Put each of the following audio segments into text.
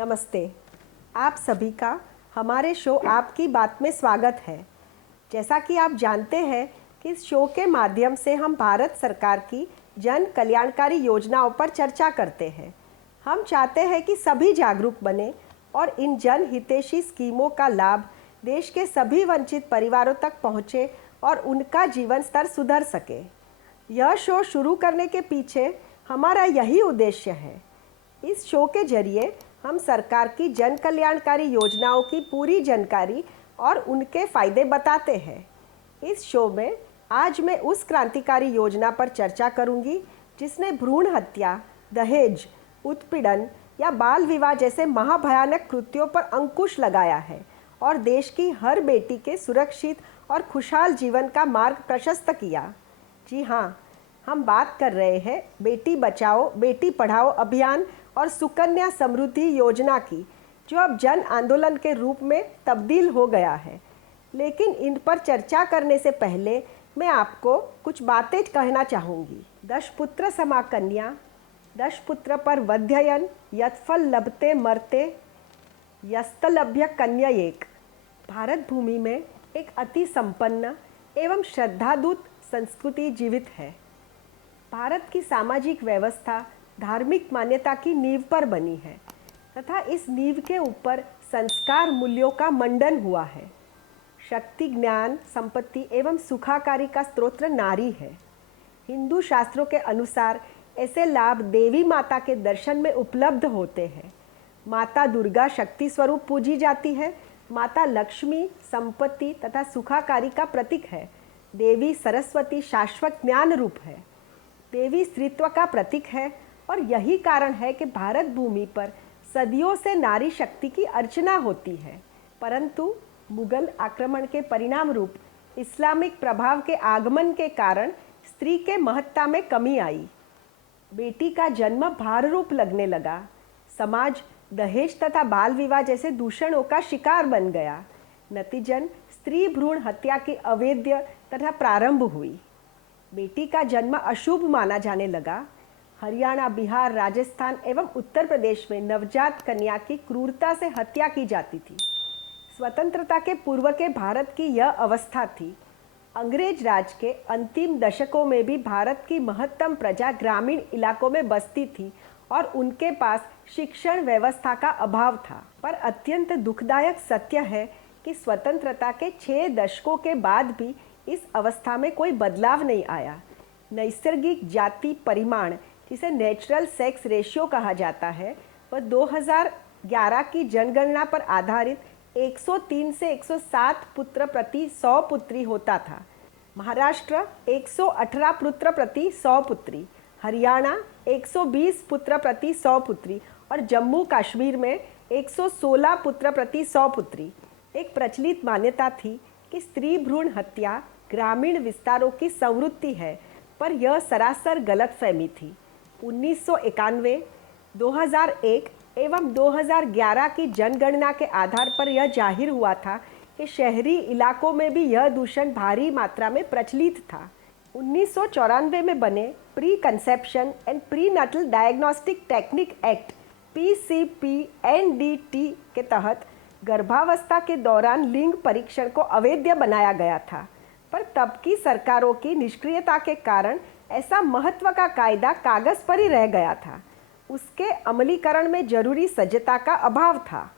नमस्ते। आप सभी का हमारे शो आपकी बात में स्वागत है। जैसा कि आप जानते हैं कि इस शो के माध्यम से हम भारत सरकार की जन कल्याणकारी योजनाओं पर चर्चा करते हैं। हम चाहते हैं कि सभी जागरूक बने और इन जन हितैषी स्कीमों का लाभ देश के सभी वंचित परिवारों तक पहुंचे और उनका जीवन स्तर सुधर सके। यह शो शुरू करने के पीछे हमारा यही उद्देश्य है। इस शो के जरिए हम सरकार की जन कल्याणकारी योजनाओं की पूरी जानकारी और उनके फायदे बताते हैं। इस शो में आज मैं उस क्रांतिकारी योजना पर चर्चा करूंगी जिसने भ्रूण हत्या, दहेज, उत्पीड़न या बाल विवाह जैसे महाभयानक कृत्यों पर अंकुश लगाया है और देश की हर बेटी के सुरक्षित और खुशहाल जीवन का मार्ग प्रशस्त किया। जी हाँ, हम बात कर रहे हैं बेटी बचाओ बेटी पढ़ाओ अभियान और सुकन्या समृद्धि योजना की, जो अब जन आंदोलन के रूप में तब्दील हो गया है। लेकिन इन पर चर्चा करने से पहले मैं आपको कुछ बातें कहना चाहूँगी। दशपुत्र समाकन्या, दशपुत्र पर वध्ययन, यत्फल लभते मरते, यस्तलभ्य कन्या एक। भारत भूमि में एक अति संपन्न एवं श्रद्धादूत संस्कृति जीवित है। भारत की सामाजिक व्यवस्था धार्मिक मान्यता की नींव पर बनी है तथा इस नींव के ऊपर संस्कार मूल्यों का मंडन हुआ है। शक्ति, ज्ञान, संपत्ति एवं सुखाकारी का स्रोत नारी है। हिंदू शास्त्रों के अनुसार ऐसे लाभ देवी माता के दर्शन में उपलब्ध होते हैं। माता दुर्गा शक्ति स्वरूप पूजी जाती है। माता लक्ष्मी संपत्ति तथा सुखाकारी का प्रतीक है। देवी सरस्वती शाश्वत ज्ञान रूप है। देवी स्त्रीत्व का प्रतीक है और यही कारण है कि भारत भूमि पर सदियों से नारी शक्ति की अर्चना होती है। परंतु मुगल आक्रमण के परिणाम रूप इस्लामिक प्रभाव के आगमन के कारण स्त्री के महत्ता में कमी आई। बेटी का जन्म भार रूप लगने लगा। समाज दहेज तथा बाल विवाह जैसे दूषणों का शिकार बन गया। नतीजन स्त्री भ्रूण हत्या की अवैध तथा प्रारंभ हुई। बेटी का जन्म अशुभ माना जाने लगा। हरियाणा, बिहार, राजस्थान एवं उत्तर प्रदेश में नवजात कन्या की क्रूरता से हत्या की जाती थी। स्वतंत्रता के पूर्व के भारत की यह अवस्था थी। अंग्रेज राज के अंतिम दशकों में भी भारत की महत्तम प्रजा ग्रामीण इलाकों में बसती थी और उनके पास शिक्षण व्यवस्था का अभाव था। पर अत्यंत दुखदायक सत्य है कि स्वतंत्रता के 6 दशकों के बाद भी इस अवस्था में कोई बदलाव नहीं आया। नैसर्गिक जाति परिमाण, जिसे नेचुरल सेक्स रेशियो कहा जाता है, वह 2011 की जनगणना पर आधारित 103 से 107 पुत्र प्रति 100 पुत्री होता था। महाराष्ट्र 118 पुत्र प्रति 100 पुत्री, हरियाणा 120 पुत्र प्रति 100 पुत्री और जम्मू कश्मीर में 116 पुत्र प्रति 100 पुत्री। एक प्रचलित मान्यता थी कि स्त्री भ्रूण हत्या ग्रामीण विस्तारों की प्रवृत्ति है, पर यह सरासर गलतफहमी थी। 1991, 2001 एवं 2011 की जनगणना के आधार पर यह जाहिर हुआ था कि शहरी इलाकों में भी यह दूषण भारी मात्रा में प्रचलित था। 1994 में बने pre conception and pre Nuttall diagnostic technique act PCPNDT के तहत गर्भावस्था के दौरान लिंग परीक्षण को अवैध बनाया गया था, पर तब की सरकारों की निष्क्रियता के कारण ऐसा महत्व का कायदा कागज पर ही रह गया था। उसके अमलीकरण में जरूरी सज्जता का अभाव था।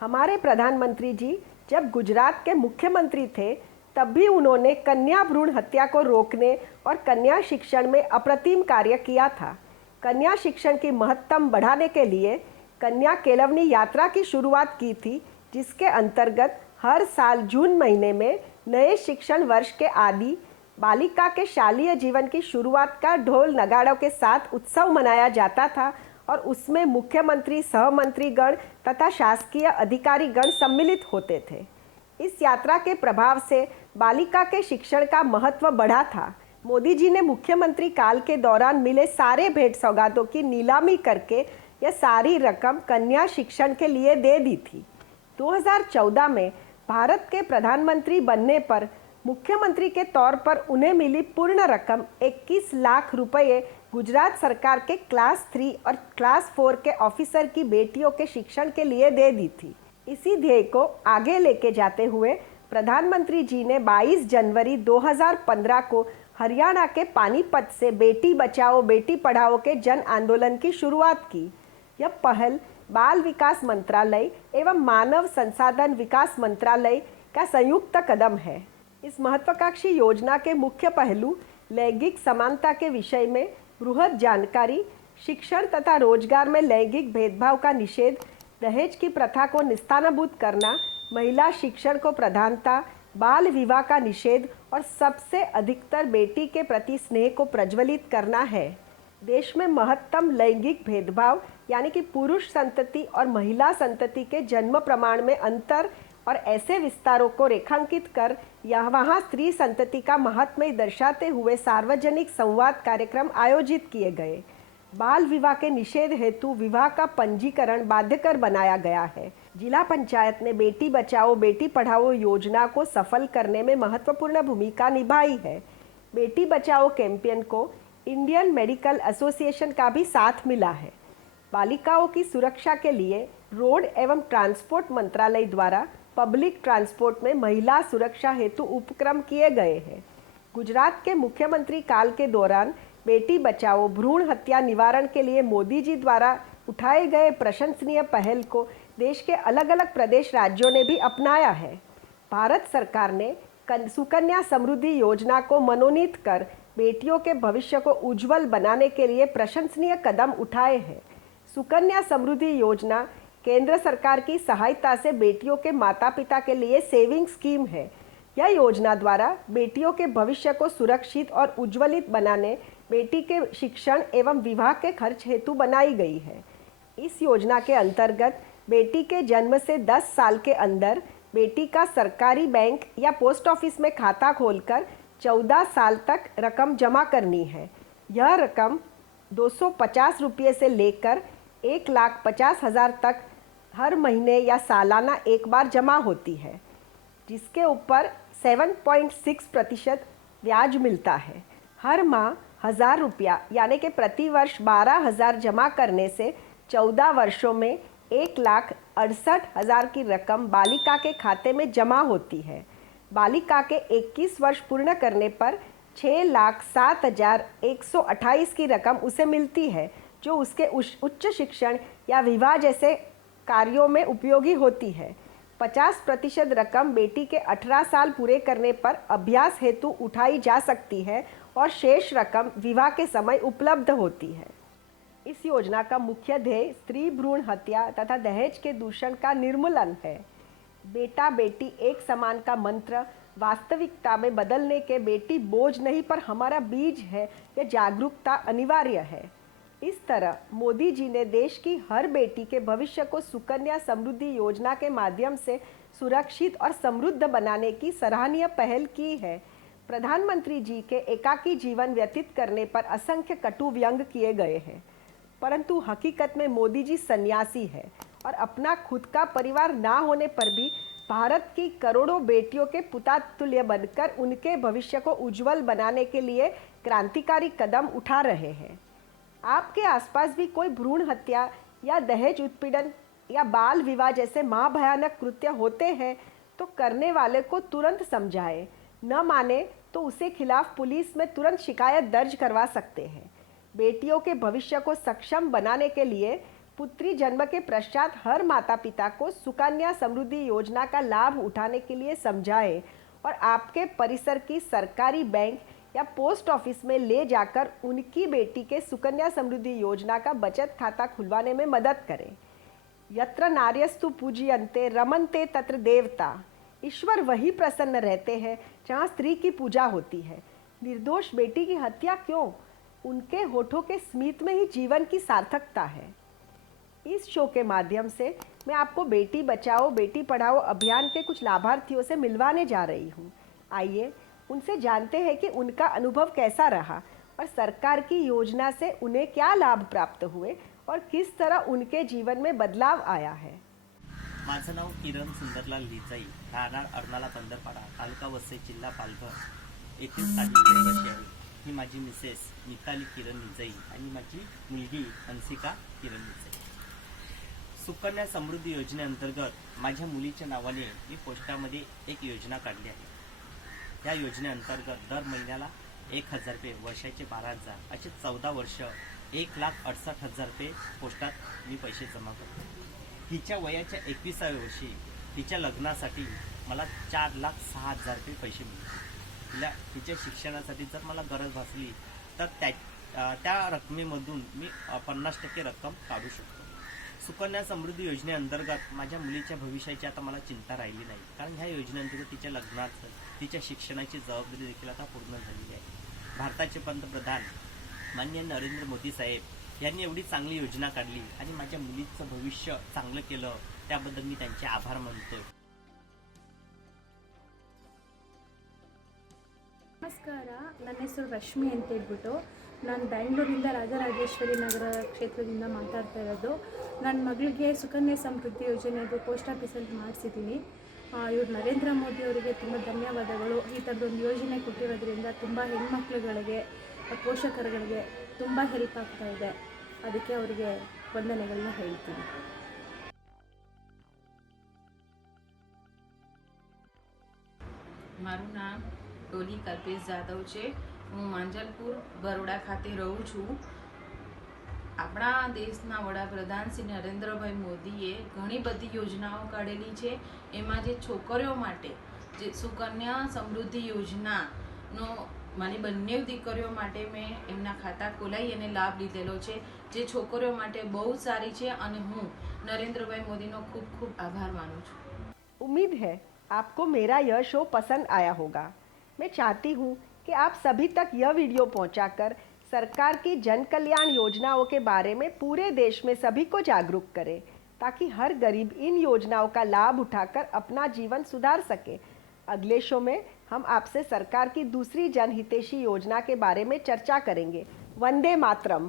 हमारे प्रधानमंत्री जी जब गुजरात के मुख्यमंत्री थे, तब भी उन्होंने कन्या भ्रूण हत्या को रोकने और कन्या शिक्षण में अप्रतिम कार्य किया था। कन्या शिक्षण की महत्तम बढ़ाने के लिए कन्या केलवनी यात्रा की शुरुआत की थी, जिसके अंतर्गत हर साल जून महीने में नए शिक्षण वर्ष के आदि बालिका के शालीय जीवन की शुरुआत का ढोल नगाड़ों के साथ उत्सव मनाया जाता था और उसमें मुख्यमंत्री, सहमंत्रीगण तथा शासकीय अधिकारीगण सम्मिलित होते थे। इस यात्रा के प्रभाव से बालिका के शिक्षण का महत्व बढ़ा था। मोदी जी ने मुख्यमंत्री काल के दौरान मिले सारे भेंट सौगातों की नीलामी करके यह सारी रकम कन्या शिक्षण के लिए दे दी थी। 2014 में भारत के प्रधानमंत्री बनने पर मुख्यमंत्री के तौर पर उन्हें मिली पूर्ण रकम 21 लाख रुपए गुजरात सरकार के क्लास 3 और क्लास 4 के ऑफिसर की बेटियों के शिक्षण के लिए दे दी थी। इसी ध्येय को आगे लेके जाते हुए प्रधानमंत्री जी ने 22 जनवरी 2015 को हरियाणा के पानीपत से बेटी बचाओ बेटी पढ़ाओ के जन आंदोलन की शुरुआत की। यह पहल बाल विकास मंत्रालय एवं मानव संसाधन विकास मंत्रालय का संयुक्त कदम है। इस महत्वाकांक्षी योजना के मुख्य पहलू लैंगिक समानता के विषय में बृहद जानकारी, शिक्षण तथा रोजगार में लैंगिक भेदभाव का निषेध, दहेज की प्रथा को निस्तानाबूद करना, महिला शिक्षण को प्रधानता, बाल विवाह का निषेध और सबसे अधिकतर बेटी के प्रति स्नेह को प्रज्वलित करना है। देश में महत्तम लैंगिक भेदभाव यानी कि पुरुष संतति और महिला संतति के जन्म प्रमाण में अंतर और ऐसे विस्तारों को रेखांकित कर वहाँ स्त्री संतति का महात्म्य दर्शाते हुए सार्वजनिक संवाद कार्यक्रम आयोजित किए गए। बाल विवाह के निषेध हेतु विवाह का पंजीकरण बाध्यकर बनाया गया है। जिला पंचायत ने बेटी बचाओ बेटी पढ़ाओ योजना को सफल करने में महत्वपूर्ण भूमिका निभाई है। बेटी बचाओ कैंपेन को इंडियन मेडिकल एसोसिएशन का भी साथ मिला है। बालिकाओं की सुरक्षा के लिए रोड एवं ट्रांसपोर्ट मंत्रालय द्वारा पब्लिक ट्रांसपोर्ट में महिला सुरक्षा हेतु उपक्रम किए गए हैं। गुजरात के मुख्यमंत्री काल के दौरान बेटी बचाओ भ्रूण हत्या निवारण के लिए मोदी जी द्वारा उठाए गए प्रशंसनीय पहल को देश के अलग अलग प्रदेश राज्यों ने भी अपनाया है। भारत सरकार ने सुकन्या समृद्धि योजना को मनोनीत कर बेटियों के भविष्य को उज्जवल बनाने के लिए प्रशंसनीय कदम उठाए हैं। सुकन्या समृद्धि योजना केंद्र सरकार की सहायता से बेटियों के माता पिता के लिए सेविंग स्कीम है। यह योजना द्वारा बेटियों के भविष्य को सुरक्षित और उज्ज्वलित बनाने बेटी के शिक्षण एवं विवाह के खर्च हेतु बनाई गई है। इस योजना के अंतर्गत बेटी के जन्म से 10 साल के अंदर बेटी का सरकारी बैंक या पोस्ट ऑफिस में खाता खोलकर 14 साल तक रकम जमा करनी है। यह रकम 250 रुपये से लेकर 1,50,000 तक हर महीने या सालाना एक बार जमा होती है, जिसके ऊपर 7.6% ब्याज मिलता है। हर माह 1,000 रुपया यानी कि प्रति वर्ष 12,000 जमा करने से 14 वर्षों में 1,68,000 की रकम बालिका के खाते में जमा होती है। बालिका के 21 वर्ष पूर्ण करने पर 6,07,128 की रकम उसे मिलती है, जो उसके उच्च शिक्षण या विवाह जैसे कार्यों में उपयोगी होती है। 50% रकम बेटी के 18 साल पूरे करने पर अभ्यास हेतु उठाई जा सकती है और शेष रकम विवाह के समय उपलब्ध होती है। इस योजना का मुख्य ध्येय स्त्री भ्रूण हत्या तथा दहेज के दूषण का निर्मूलन है। बेटा बेटी एक समान का मंत्र वास्तविकता में बदलने के बेटी बोझ नहीं पर हमारा बीज है, यह जागरूकता अनिवार्य है। इस तरह मोदी जी ने देश की हर बेटी के भविष्य को सुकन्या समृद्धि योजना के माध्यम से सुरक्षित और समृद्ध बनाने की सराहनीय पहल की है। प्रधानमंत्री जी के एकाकी जीवन व्यतीत करने पर असंख्य कटु व्यंग किए गए हैं, परंतु हकीकत में मोदी जी सन्यासी है और अपना खुद का परिवार ना होने पर भी भारत की करोड़ों बेटियों के पुता तुल्य बनकर उनके भविष्य को उज्जवल बनाने के लिए क्रांतिकारी कदम उठा रहे हैं। आपके आसपास भी कोई भ्रूण हत्या या दहेज उत्पीड़न या बाल विवाह जैसे महाभयानक कृत्य होते हैं तो करने वाले को तुरंत समझाएं। न माने तो उसे खिलाफ पुलिस में तुरंत शिकायत दर्ज करवा सकते हैं। बेटियों के भविष्य को सक्षम बनाने के लिए पुत्री जन्म के पश्चात हर माता पिता को सुकन्या समृद्धि योजना का लाभ उठाने के लिए समझाएं और आपके परिसर की सरकारी बैंक या पोस्ट ऑफिस में ले जाकर उनकी बेटी के सुकन्या समृद्धि योजना का बचत खाता खुलवाने में मदद करें। यत्र नार्यस्तु पूज्यन्ते रमन्ते तत्र देवता। ईश्वर वही प्रसन्न रहते हैं जहाँ स्त्री की पूजा होती है। निर्दोष बेटी की हत्या क्यों? उनके होठों के स्मित में ही जीवन की सार्थकता है। इस शो के माध्यम से मैं आपको बेटी बचाओ बेटी पढ़ाओ अभियान के कुछ लाभार्थियों से मिलवाने जा रही हूँ। आइए उनसे जानते हैं कि उनका अनुभव कैसा रहा और सरकार की योजना से उन्हें क्या लाभ प्राप्त हुए और किस तरह उनके जीवन में बदलाव आया है। माझं नाव किरण सुंदरलाल लिजाई, राहणार अर्नाळा बंदरपाडा, तालुका वसई, जिल्हा पालघर येथील स्थानिक रहिवासी आहे. ही माझी मिसेस मिताली किरण लिजाई आणि माझी मुलगी हंसिका किरण लिजाई. सुकन्या समृद्धी योजनेअंतर्गत माझ्या मुलीच्या नावाने मी पोस्टामध्ये एक योजना काढली आहे. या योजनेअंतर्गत दर महिन्याला 1,000 रुपये, वर्षाचे 12,000 असे 14 वर्ष 1,68,000 रुपये पोस्टात मी पैसे जमा करतो. हिच्या वयाच्या 21व्या वर्षी तिच्या लग्नासाठी मला 4,06,000 रुपये पैसे मिळतील. तिच्या शिक्षणासाठी जर मला गरज भासली तर त्या रकमेमधून मी 50% रक्कम काढू शकतो. सुकन्या समृद्धी योजनेअंतर्गत माझ्या मुलीच्या भविष्याची आता मला चिंता राहिली नाही, कारण ह्या योजनेअंतर्गत तिच्या लग्नाचं, तिच्या शिक्षणाची जबाबदारी देखील आता पूर्ण झालेली आहे. भारताचे पंतप्रधान माननीय नरेंद्र मोदी साहेब यांनी एवढी चांगली योजना काढली आणि माझ्या मुलीचं भविष्य चांगलं केलं, त्याबद्दल मी त्यांचे आभार मानतोय. ನಮಸ್ಕಾರ, ನನ್ನ ಹೆಸರು ರಶ್ಮಿ ಅಂತ ಹೇಳ್ಬಿಟ್ಟು ನಾನು ಬ್ಯಾಂಗ್ಳೂರಿಂದ ರಾಜರಾಜೇಶ್ವರಿ ನಗರ ಕ್ಷೇತ್ರದಿಂದ ಮಾತಾಡ್ತಾ ಇರೋದು. ನನ್ನ ಮಗಳಿಗೆ ಸುಕನ್ಯಾ ಸಮೃದ್ಧಿ ಯೋಜನೆದು ಪೋಸ್ಟ್ ಆಫೀಸಲ್ಲಿ ಮಾಡಿಸಿದ್ದೀನಿ. ಇವ್ರು ನರೇಂದ್ರ ಮೋದಿ ಅವರಿಗೆ ತುಂಬ ಧನ್ಯವಾದಗಳು. ಈ ಥರದೊಂದು ಯೋಜನೆ ಕೊಟ್ಟಿರೋದ್ರಿಂದ ತುಂಬ ಹೆಣ್ಮಕ್ಳುಗಳಿಗೆ, ಪೋಷಕರುಗಳಿಗೆ ತುಂಬ ಹೆಲ್ಪ್ ಆಗ್ತಾ ಇದೆ. ಅದಕ್ಕೆ ಅವರಿಗೆ ವಂದನೆಗಳನ್ನ ಹೇಳ್ತೀನಿ. મારું નામ ડોલી કલ્પેશ જાદવ છે. હું માંજલપુર બરોડા ખાતે રહું છું. આપણા દેશના વડાપ્રધાન શ્રી નરેન્દ્રભાઈ મોદીએ ઘણી બધી યોજનાઓ કાઢેલી છે. એમાં જે છોકરીઓ માટે જે સુકન્યા સમૃદ્ધિ યોજનાનો મારી બંને દીકરીઓ માટે મેં એમના ખાતા ખોલાવી અને લાભ લીધેલો છે, જે છોકરીઓ માટે બહુ સારી છે અને હું નરેન્દ્રભાઈ મોદીનો ખૂબ ખૂબ આભાર માનું છું. उम्मीद है आपको मेरा यह शो पसंद आया होगा. मैं चाहती हूँ कि आप सभी तक यह वीडियो पहुँचाकर सरकार की जन कल्याण योजनाओं के बारे में पूरे देश में सभी को जागरूक करें, ताकि हर गरीब इन योजनाओं का लाभ उठाकर अपना जीवन सुधार सके. अगले शो में हम आपसे सरकार की दूसरी जनहितैषी योजना के बारे में चर्चा करेंगे. वंदे मातरम.